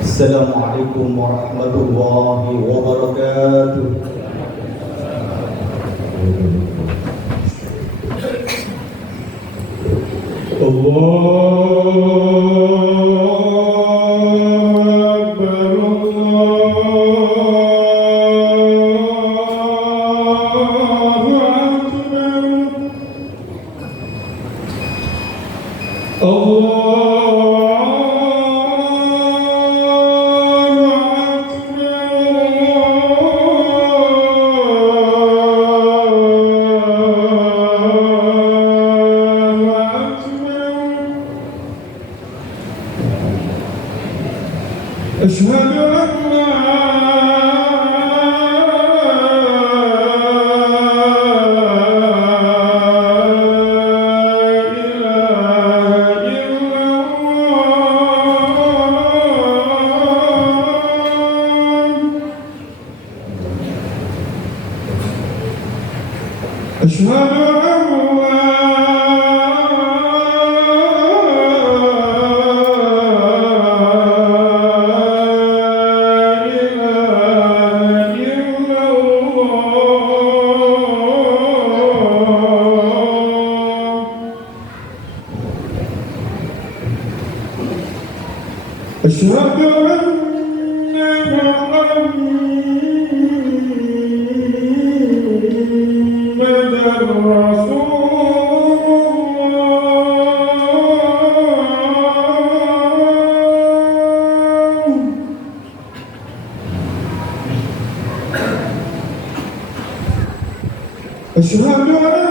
Assalamualaikum warahmatullahi wabarakatuh. أشهد أن أشهد أن محمدًا رسول الله. أشهد أن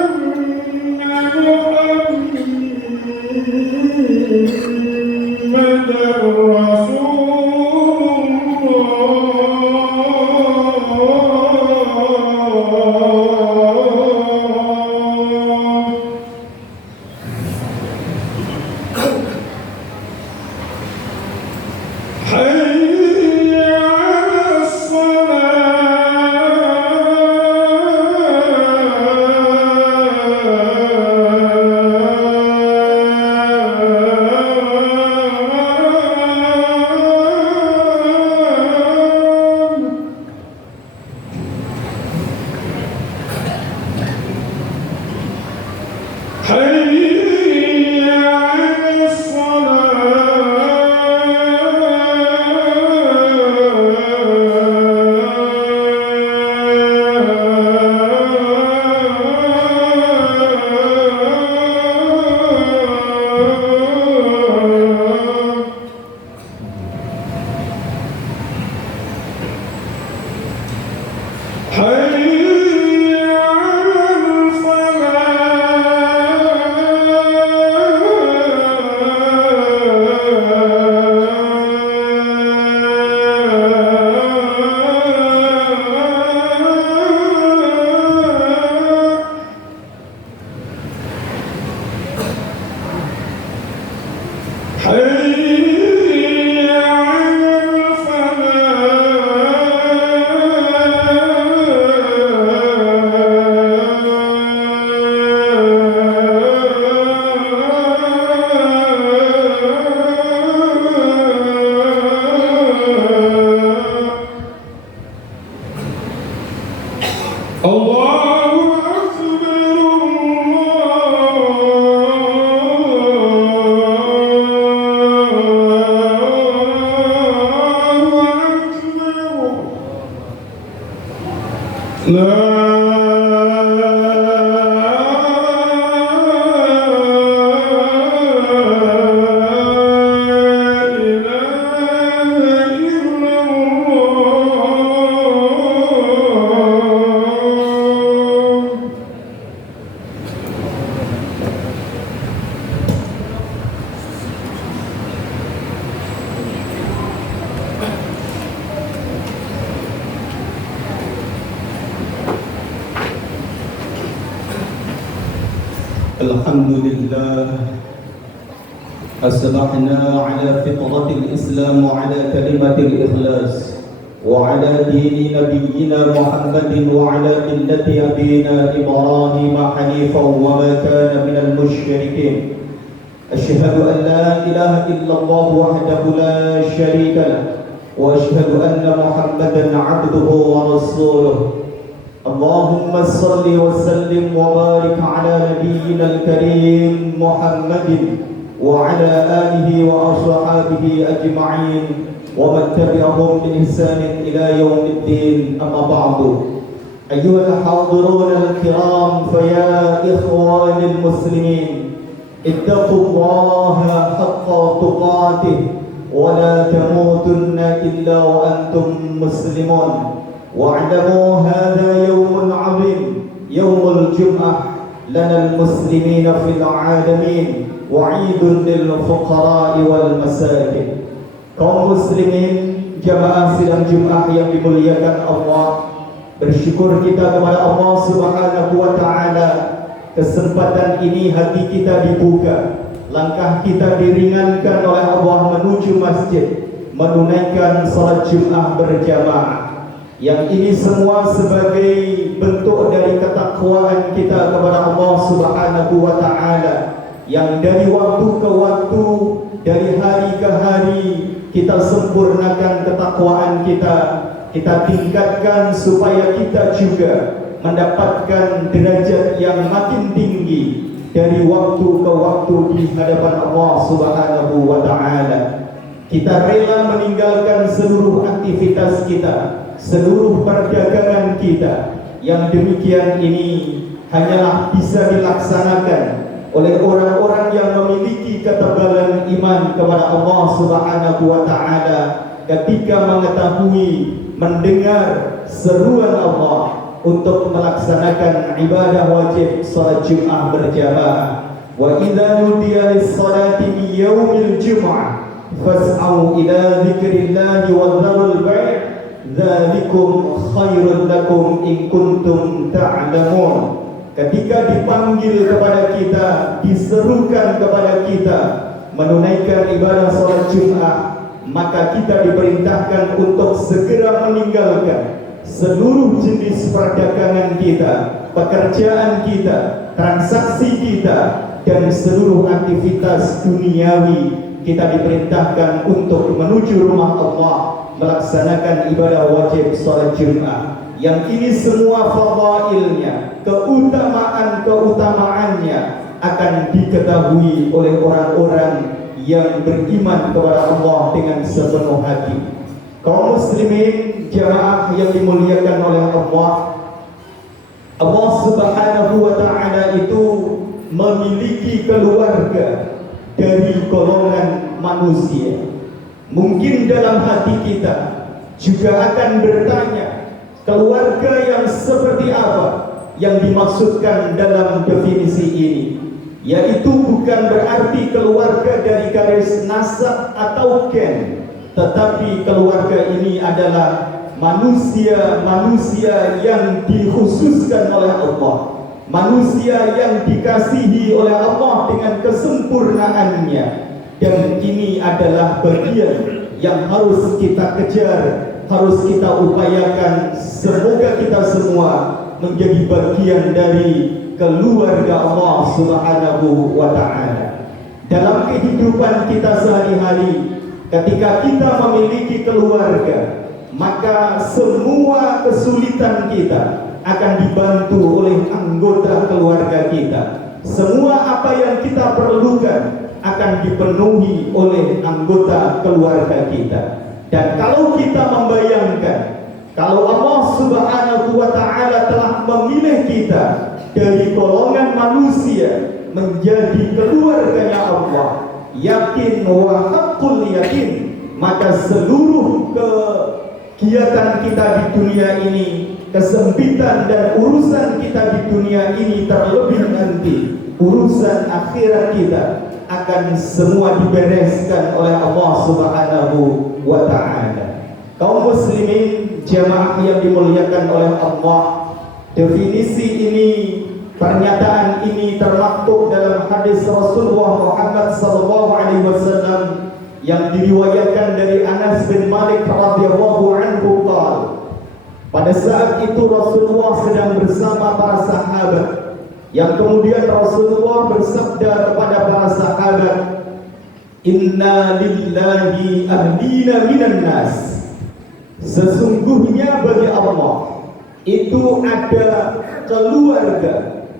Alhamdulillah, asbahna ala fitratil Islam wa ala kalimatil ikhlas wa ala dini nabiyyina Muhammadin wa ala millati abina Ibrahim hanifan wa ma kana minal musyrikin. أشهد أن لا إله إلا الله وحده لا شريك له وأشهد أن محمدا عبده ورسوله اللهم صل وسلم وبارك على نبينا الكريم محمد وعلى آله وأصحابه أجمعين ومن تبعهم بإحسان إلى يوم الدين أما بعد أيها الحاضرون الكرام فيا إخوان المسلمين اتقوا الله حق تقاته ولا تموتن إلا وأنتم مسلمون واعلموا هذا يوم عظيم يوم الجمعة لنا المسلمين في العالمين وعيد للفقراء والمساكين. Kaum muslimin jamaah sidang Jumat yang dimuliakan Allah, bersyukur kita kepada Allah Subhanahu wa taala. Kesempatan ini hati kita dibuka, langkah kita diringankan oleh Allah menuju masjid, menunaikan salat Jumat berjamaah. Yang ini semua sebagai bentuk dari ketakwaan kita kepada Allah Subhanahu wa taala, yang dari waktu ke waktu, dari hari ke hari kita sempurnakan ketakwaan kita tingkatkan supaya kita juga mendapatkan derajat yang makin tinggi dari waktu ke waktu di hadapan Allah Subhanahu wa taala. Kita rela meninggalkan seluruh aktivitas kita, seluruh perdagangan kita, yang demikian ini hanyalah bisa dilaksanakan oleh orang-orang yang memiliki ketebalan iman kepada Allah Subhanahu wa taala ketika mengetahui, mendengar seruan Allah untuk melaksanakan ibadah wajib salat Jumat berjamaah. Wa idza nudiya lis-salati min yaumil jum'ah fas'au ila dzikrillahi wa dzarul bai' dzalikum khairul lakum in kuntum ta'lamun. Ketika dipanggil kepada kita, diserukan kepada kita menunaikan ibadah salat Jumat, maka kita diperintahkan untuk segera meninggalkan seluruh jenis perdagangan kita, pekerjaan kita, transaksi kita, dan seluruh aktivitas duniawi. Kita diperintahkan untuk menuju rumah Allah, melaksanakan ibadah wajib salat Jumat. Yang ini semua fadailnya, keutamaannya akan diketahui oleh orang-orang yang beriman kepada Allah dengan sepenuh hati. Kaum muslimin jamaah yang dimuliakan oleh Allah, Allah Subhanahu wa taala itu memiliki keluarga dari golongan manusia. Mungkin dalam hati kita juga akan bertanya, keluarga yang seperti apa yang dimaksudkan dalam definisi ini? Yaitu bukan berarti keluarga dari garis nasab atau gen, tetapi keluarga ini adalah manusia yang dikhususkan oleh Allah, manusia yang dikasihi oleh Allah dengan kesempurnaannya. Dan ini adalah bagian yang harus kita kejar, harus kita upayakan. Semoga kita semua menjadi bagian dari keluarga Allah Subhanahu wa taala. Dalam kehidupan kita sehari-hari, ketika kita memiliki keluarga, maka semua kesulitan kita akan dibantu oleh anggota keluarga kita. Semua apa yang kita perlukan akan dipenuhi oleh anggota keluarga kita. Dan kalau kita membayangkan, kalau Allah Subhanahu wa taala telah memilih kita dari golongan manusia menjadi keluarganya Allah, yakin wa haqqul yakin, maka seluruh kegiatan kita di dunia ini, kesempitan dan urusan kita di dunia ini, terlebih nanti urusan akhirat kita, akan semua dibereskan oleh Allah Subhanahu wa taala. Kaum muslimin jamaah yang dimuliakan oleh Allah, definisi ini, pernyataan ini termaktub dalam hadis Rasulullah Muhammad SAW yang diriwayatkan dari Anas bin Malik radhiyallahu anhu qala, pada saat itu Rasulullah sedang bersama para sahabat yang kemudian Rasulullah bersabda kepada para sahabat, "Inna lillahi ahlina minan nas." Sesungguhnya bagi Allah itu ada keluarga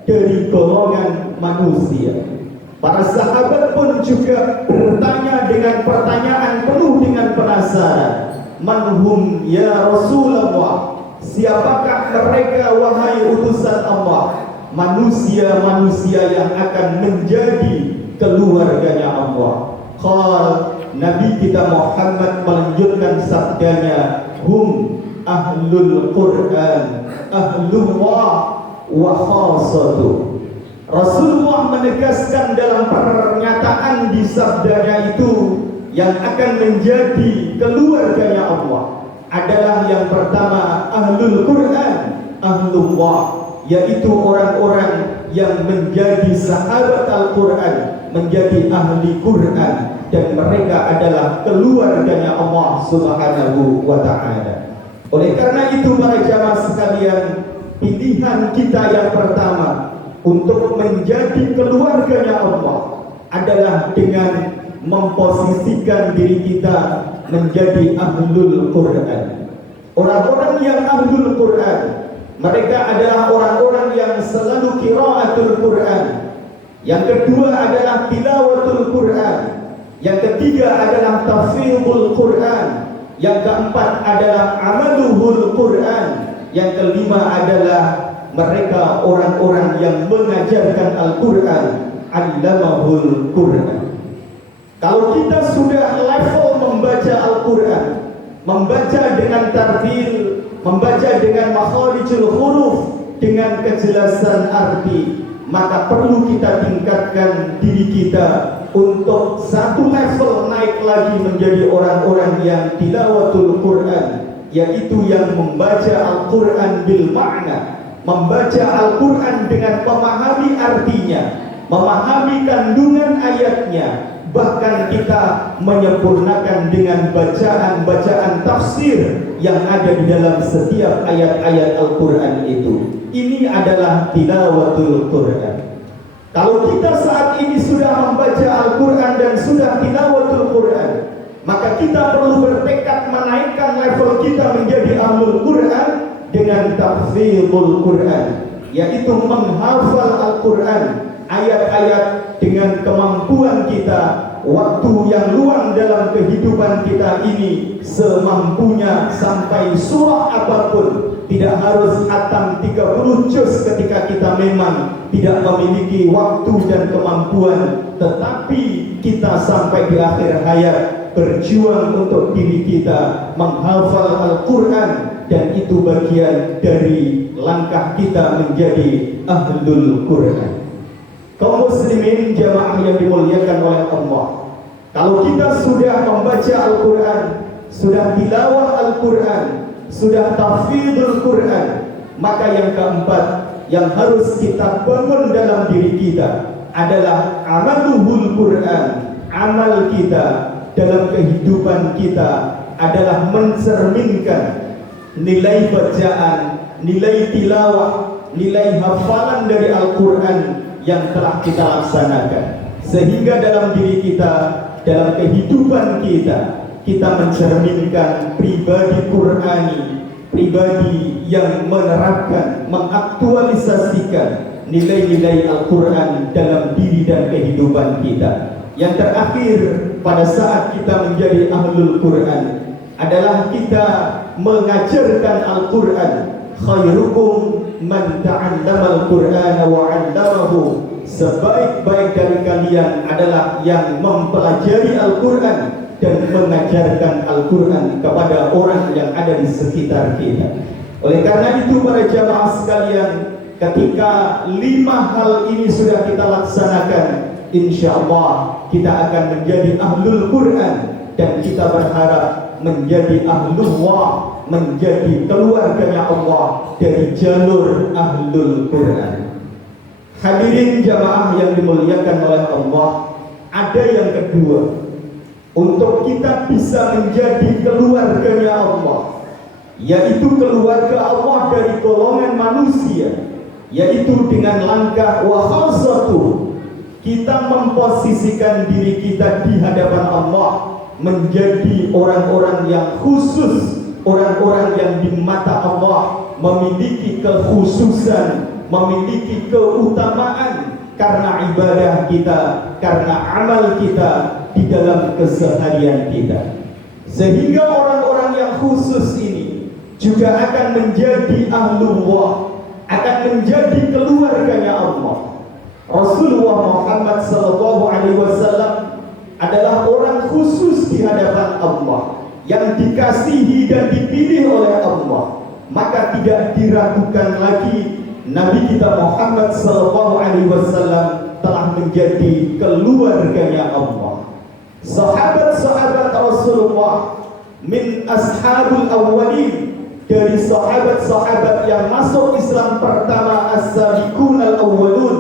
dari golongan manusia. Para sahabat pun juga bertanya dengan pertanyaan penuh dengan penasaran, "Man ya Rasulullah?" Siapakah mereka wahai utusan Allah? Manusia-manusia yang akan menjadi keluarganya Allah. Nabi kita Muhammad melanjutkan sabdanya, "Hum ahlul Quran, ahlullah wa khassatuh." Rasulullah menegaskan dalam pernyataan di sabdanya itu, yang akan menjadi keluarganya Allah adalah yang pertama ahlul Quran, ahlullah, yaitu orang-orang yang menjadi sahabat Al-Quran, menjadi ahli Quran, dan mereka adalah keluarganya Allah Subhanahu wa ta'ala. Oleh karena itu para jamaah sekalian, pilihan kita yang pertama untuk menjadi keluarganya Allah adalah dengan memposisikan diri kita menjadi ahlul Quran. Orang-orang yang ahlul Quran, mereka adalah orang-orang yang selalu qiraatul Quran. Yang kedua adalah tilawatul Quran. Yang ketiga adalah tafsirul Quran. Yang keempat adalah amaluhul Quran. Yang kelima adalah mereka orang-orang yang mengajarkan Al-Quran, allamahul Quran. Kalau kita sudah level membaca Al-Quran, membaca dengan tartil, membaca dengan makharijul huruf, dengan kejelasan arti, maka perlu kita tingkatkan diri kita untuk satu level naik lagi menjadi orang-orang yang tilawatul Quran, yaitu yang membaca Al-Quran bil makna, membaca Al-Quran dengan memahami artinya, memahami kandungan ayatnya. Bahkan kita menyempurnakan dengan bacaan-bacaan tafsir yang ada di dalam setiap ayat-ayat Al-Quran itu. Ini adalah tilawatul Quran. Kalau kita saat ini sudah membaca Al-Quran dan sudah tilawatul Quran, maka kita perlu bertekad menaikkan level kita menjadi ahlul Quran dengan tafsirul Quran, yaitu menghafal Al-Quran, ayat-ayat dengan kemampuan kita, waktu yang luang dalam kehidupan kita ini semampunya, sampai surah apapun. Tidak harus khatam 30 juz ketika kita memang tidak memiliki waktu dan kemampuan, tetapi kita sampai di akhir hayat berjuang untuk diri kita menghafal Al-Quran, dan itu bagian dari langkah kita menjadi ahlul Quran. Kaum muslimin jamaah yang dimuliakan oleh Allah, kalau kita sudah membaca Al-Quran, sudah tilawah Al-Quran, sudah tafsirul Quran, maka yang keempat yang harus kita bangun dalam diri kita adalah amaluhul Quran. Amal kita dalam kehidupan kita adalah mencerminkan nilai bacaan, nilai tilawah, nilai hafalan dari Al-Quran yang telah kita laksanakan, sehingga dalam diri kita, dalam kehidupan kita, kita mencerminkan pribadi Qurani, pribadi yang menerapkan, mengaktualisasikan nilai-nilai Al-Quran dalam diri dan kehidupan kita. Yang terakhir, pada saat kita menjadi ahlul Quran adalah kita mengajarkan Al-Quran. Khairukum man ta'allama Al-Qur'ana wa 'allamahu. Sebaik-baik dari kalian adalah yang mempelajari Al-Quran dan mengajarkan Al-Quran kepada orang yang ada di sekitar kita. Oleh karena itu para jamaah sekalian, ketika 5 hal ini sudah kita laksanakan, insya Allah kita akan menjadi ahlul Quran, dan kita berharap menjadi ahlullah, menjadi keluarganya Allah dari jalur ahlul Quran. Hadirin jamaah yang dimuliakan oleh Allah, ada yang kedua, untuk kita bisa menjadi keluarganya Allah, yaitu keluarga Allah dari golongan manusia, yaitu dengan langkah wa khassatu, kita memposisikan diri kita di hadapan Allah menjadi orang-orang yang khusus, orang-orang yang di mata Allah memiliki kekhususan, memiliki keutamaan karena ibadah kita, karena amal kita di dalam keseharian kita. Sehingga orang-orang yang khusus ini juga akan menjadi ahlullah, akan menjadi keluarganya Allah. Rasulullah Muhammad SAW adalah orang khusus di hadapan Allah, yang dikasihi dan dipilih oleh Allah. Maka tidak diragukan lagi, Nabi kita Muhammad SAW telah menjadi keluarganya Allah. Sahabat-sahabat Rasulullah min ashabul awwalin, dari sahabat-sahabat yang masuk Islam pertama, as-sabiqun al-awwalun,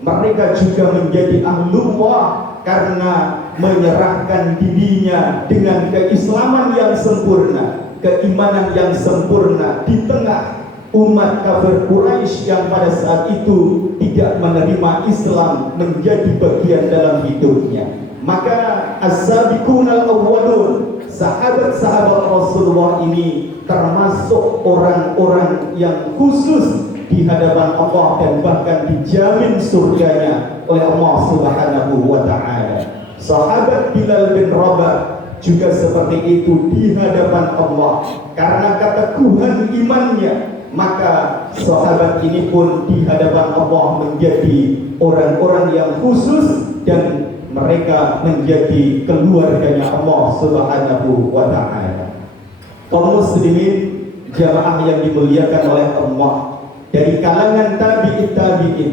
mereka juga menjadi ahlullah karena menyerahkan dirinya dengan keislaman yang sempurna, keimanan yang sempurna di tengah umat kafir Quraisy yang pada saat itu tidak menerima Islam menjadi bagian dalam hidupnya. Maka as-sabiqun al-awwalun, sahabat-sahabat Rasulullah ini termasuk orang-orang yang khusus di hadapan Allah dan bahkan dijamin surganya oleh Allah Subhanahu wa taala. Sahabat Bilal bin Rabah juga seperti itu di hadapan Allah karena keteguhan imannya, maka sahabat ini pun di hadapan Allah menjadi orang-orang yang khusus dan mereka menjadi keluarganya Allah Subhanahu wa taala. Kaum muslimin jamaah yang dimuliakan oleh Allah, dari kalangan tabi'in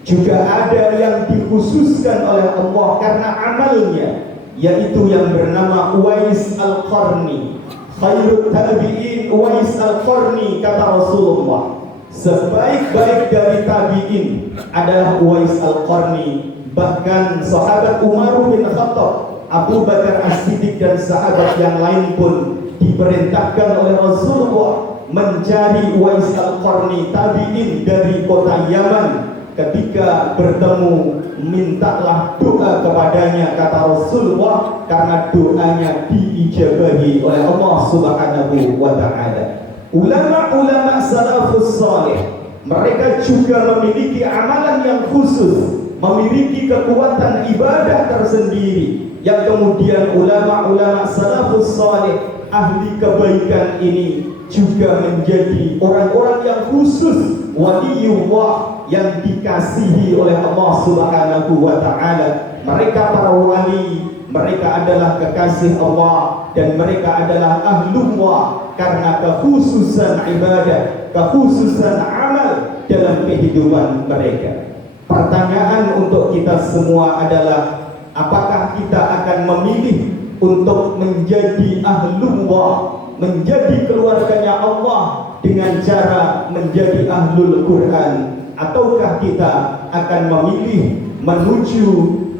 juga ada yang dikhususkan oleh Allah karena amalnya, yaitu yang bernama Uwais Al-Qarni. Khairut tabi'in Uwais Al-Qarni, kata Rasulullah, sebaik-baik dari tabi'in adalah Uwais Al-Qarni. Bahkan sahabat Umar bin Khattab, Abu Bakar As-Siddiq dan sahabat yang lain pun diperintahkan oleh Rasulullah mencari Uwais Al-Qarni tabi'in dari kota Yaman. Ketika bertemu, mintalah doa kepadanya, kata Rasulullah, karena doanya diijabahi oleh Allah Subhanahu wa taala. Ulama-ulama salafus salih, mereka juga memiliki amalan yang khusus, memiliki kekuatan ibadah tersendiri, yang kemudian ulama-ulama salafus salih, ahli kebaikan ini juga menjadi orang-orang yang khusus, waliullah, yang dikasihi oleh Allah Subhanahu wa taala. Mereka para wali, mereka adalah kekasih Allah dan mereka adalah ahlullah karena kekhususan ibadah, kekhususan amal dalam kehidupan mereka. Pertanyaan untuk kita semua adalah, apakah kita akan memilih untuk menjadi ahlullah, menjadi keluarganya Allah dengan cara menjadi ahlul Quran, ataukah kita akan memilih menuju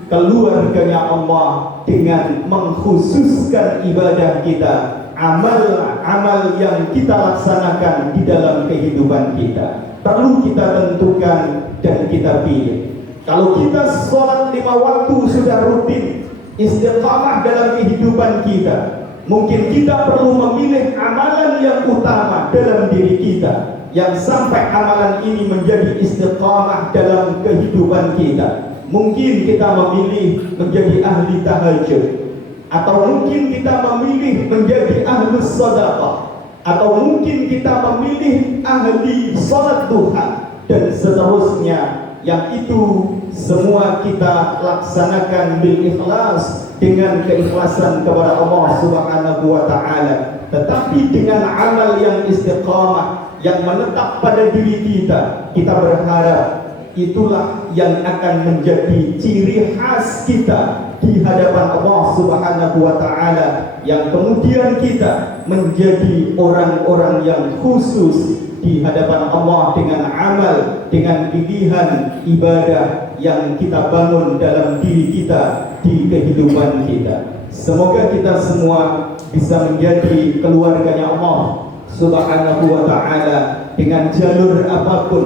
keluarganya Allah dengan mengkhususkan ibadah kita, amal-amal yang kita laksanakan di dalam kehidupan kita. Perlu kita tentukan dan kita pilih. Kalau kita sholat 5 waktu sudah rutin, istiqamah dalam kehidupan kita, mungkin kita perlu memilih amalan yang utama dalam diri kita, yang sampai amalan ini menjadi istiqamah dalam kehidupan kita. Mungkin kita memilih menjadi ahli tahajud, atau mungkin kita memilih menjadi ahli sedekah, atau mungkin kita memilih ahli salat duha, dan seterusnya. Yang itu semua kita laksanakan bil ikhlas, dengan keikhlasan kepada Allah Subhanahu wa taala, tetapi dengan amal yang istiqamah, yang menetap pada diri kita. Kita berharap itulah yang akan menjadi ciri khas kita di hadapan Allah Subhanahu wa taala, yang kemudian kita menjadi orang-orang yang khusus di hadapan Allah dengan amal, dengan pilihan ibadah yang kita bangun dalam diri kita di kehidupan kita. Semoga kita semua bisa menjadi keluarganya Allah Subhanahu wa ta'ala dengan jalur apapun,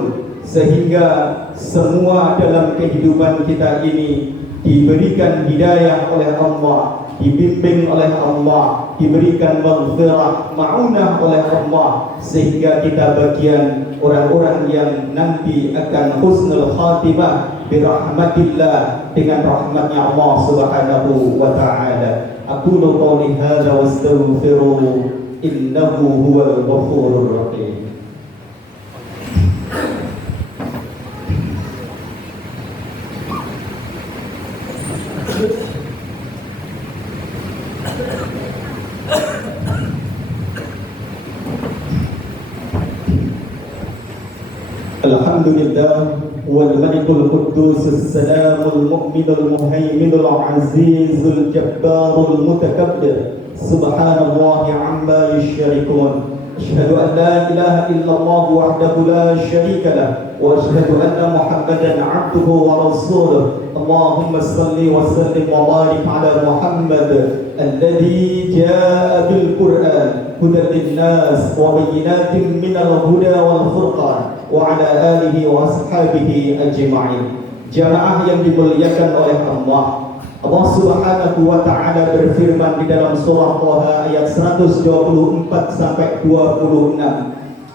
sehingga semua dalam kehidupan kita ini diberikan hidayah oleh Allah, dibimbing oleh Allah, diberikan maghfirah, ma'unah oleh Allah, sehingga kita bagian orang-orang yang nanti akan husnul khatimah birahmatillah, dengan rahmatnya Allah subhanahu wa ta'ala. Aqulu qawli hadza wastaghfiru innahu huwal ghafurur rahim. Alhamdulillah wal malikul quddus salamul mu'minul muhaiminul azizul jabbarul mutakabbir subhanallahi amma yusyrikun. Asyhadu an la ilaha illallah wahdahu la syarika lah wa asyhadu anna Muhammadan 'abduhu wa rasuluh. Allahumma salli wa sallim wa barik ala Muhammad alladhi jaa'a bil Qur'an hudan lin-nas wa bayyinatin minal huda wal furqan wa ala alihi wa ashabihi ajma'in. Jamaah yang dimuliakan oleh Allah, Allah subhanahu wa ta'ala berfirman di dalam surah Taha ayat 124 sampai 26.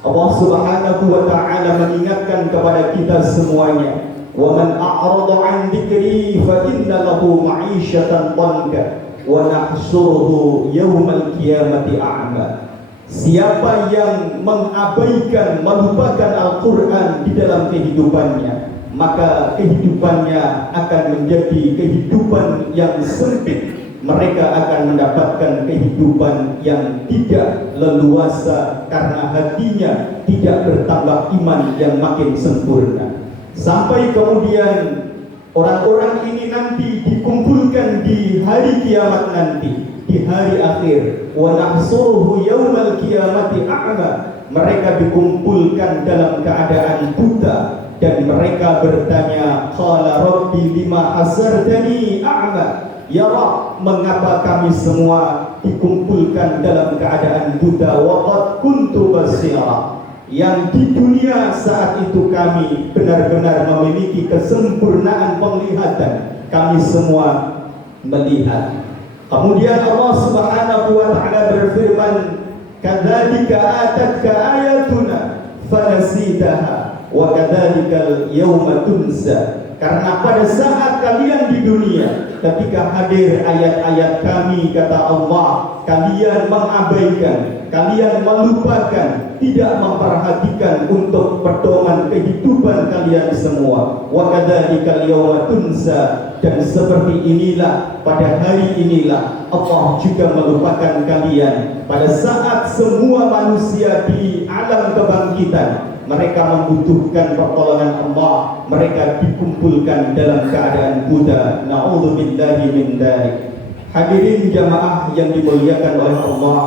Allah subhanahu wa ta'ala mengingatkan kepada kita semuanya, wa man a'rada 'an dzikri fa inna lahu ma'isyatan dhanka wa nahsyuruhu yaumal qiyamati a'ma. Siapa yang mengabaikan, melupakan Al-Quran di dalam kehidupannya, maka kehidupannya akan menjadi kehidupan yang sempit. Mereka akan mendapatkan kehidupan yang tidak leluasa karena hatinya tidak bertambah iman yang makin sempurna. Sampai kemudian orang-orang ini nanti dikumpulkan di hari kiamat nanti, di hari akhir. Wa nahsuruhu yaumal qiyamati a'ma. Mereka dikumpulkan dalam keadaan buta dan mereka bertanya, qala rabbi lima hasartani a'ma. Ya Rabb, mengapa kami semua dikumpulkan dalam keadaan buta? Wa qad kuntu basira. Yang di dunia saat itu kami benar-benar memiliki kesempurnaan penglihatan, kami semua melihat. Kemudian Allah subhanahu wa ta'ala berfirman, kadzalika atatka ayatuna fanasitaha wa kadzalika al-yawma tunsa. Karena pada saat kalian di dunia, ketika hadir ayat-ayat kami, kata Allah, kalian mengabaikan, kalian melupakan, tidak memperhatikan untuk pedoman kehidupan kalian semua. Wa kadzalika al-yawma tunsa. Dan seperti inilah, pada hari inilah Allah juga melupakan kalian. Pada saat semua manusia di alam kebangkitan, mereka membutuhkan pertolongan Allah, mereka dikumpulkan dalam keadaan buta. Na'udzubillahi min dzalik. Hadirin jamaah yang dimuliakan oleh Allah,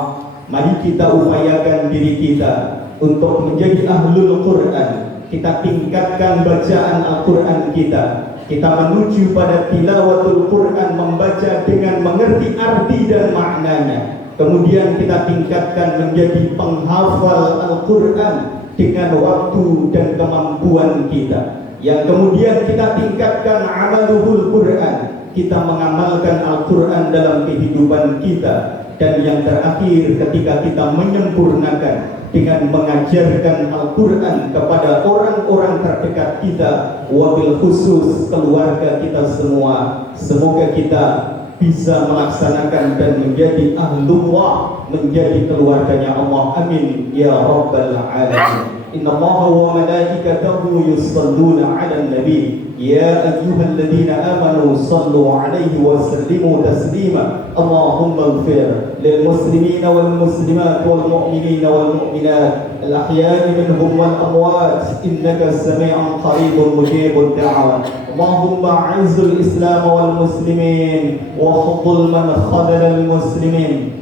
mari kita upayakan diri kita untuk menjadi ahlul Quran. Kita tingkatkan bacaan Al-Quran kita. Kita menuju pada tilawatul Quran, membaca dengan mengerti arti dan maknanya. Kemudian kita tingkatkan menjadi penghafal Al-Quran dengan waktu dan kemampuan kita. Yang kemudian kita tingkatkan amaluhul Quran, kita mengamalkan Al-Quran dalam kehidupan kita. Dan yang terakhir, ketika kita menyempurnakan dengan mengajarkan Al-Quran kepada orang-orang terdekat kita, wabil khusus keluarga kita semua. Semoga kita bisa melaksanakan dan menjadi ahlullah, menjadi keluarganya Allah. Amin ya rabbal alamin. Inna Allaha wa malaikatahu yusalluna 'alan nabi ya ayyuhalladzina amanu sallu 'alaihi wa sallimu taslima. Allahumma ighfir lil muslimina wal muslimat wal mu'minina wal mu'minat al ahya'i minhum wal amwat innaka sami'un qaribun mujibud da'wat. Allahumma 'izzil islam wal muslimin wa khudhul man khadhala al muslimin.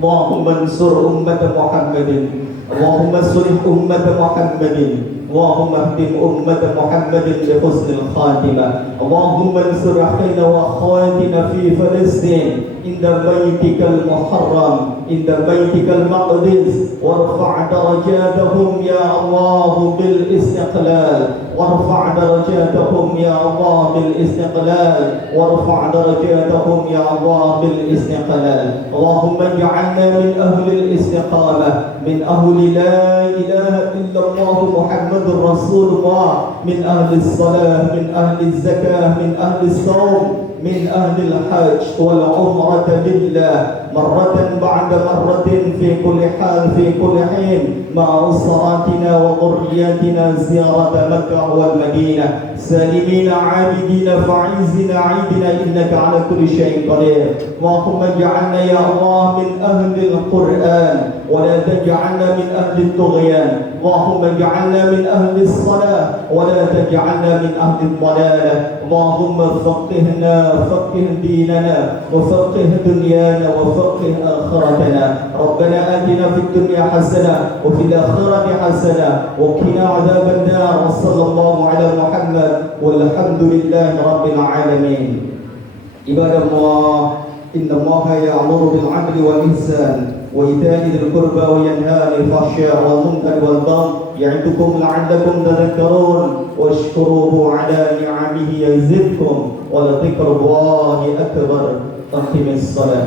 Allahumma ansur ummat Muhammadin. Allahumma sulih ummat Muhammadin. Allahumma hdim ummat Muhammadin bi husnil khatimah. Allahumma ansur akhina wa akhwatina fi Filistin inda baitikal muharram عند بيتك المقدس وارفع درجاتهم يا الله بالاستقلال وارفع درجاتهم يا الله بالاستقلال وارفع درجاتهم يا الله بالاستقلال اللهم اجعلنا من أهل الاستقامة من أهل لا إله إلا الله محمد رسول الله من أهل الصلاة من أهل الزكاة من أهل الصوم من أهل الحج والعمرة لله مرة بعد مرة في كل حال في كل حين مع أسراتنا وذرياتنا زيارة مكة والمدينة سالمين عابدين فعيزين عيدنا إنك على كل شيء قدير اللهم اجعلنا يا الله من أهل القرآن ولا تجعلنا من أهل الطغيان اللهم اجعلنا من أهل الصلاة ولا تجعلنا من أهل الضلالة اللهم فقه ديننا وفقه دنيانا وفقه آخرتنا ربنا آتنا في الدنيا حسنة وفي الآخرة حسنة وقنا عذاب النار وصلى الله على محمد والحمد لله رب العالمين عباد الله إن الله يأمر بالعدل والإحسان وإيتاء ذي القربى وينهى عن الفحشاء والمنكر والبغي يعظكم لعلكم تذكرون واشكروه على نعمه يزدكم ولذكر الله أكبر أقم الصلاة